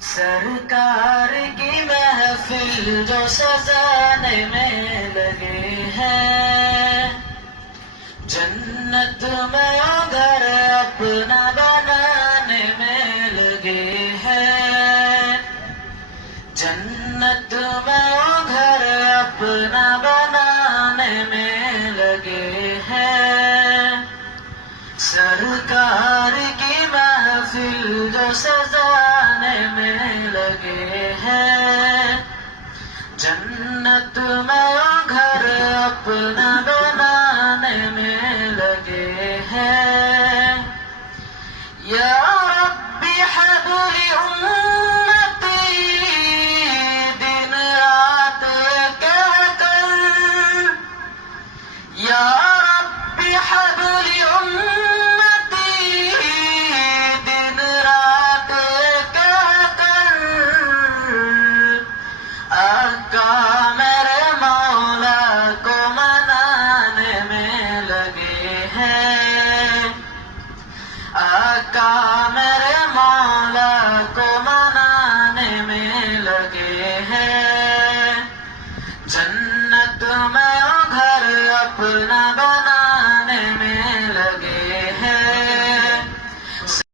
سرکار کی محفل جو سجانے میں لگے ہیں، جنت میں گھر اپنا بنانے میں لگے ہیں، جنت میں گھر اپنا بنانے میں لگے ہیں، سرکار کی محفل جو سجانے میں لگے ہیں، جنت میں گھر اپنا بنانے میں لگے ہیں۔ یا ربی حبل امتی دن رات کہہ کر، یا ربی حبل امتی دن رات کہہ کر، آقا میرے مولا کو منانے میں لگے ہیں، آقا میرے مولا کو منانے میں لگے ہیں، جنت میں گھر اپنا بنا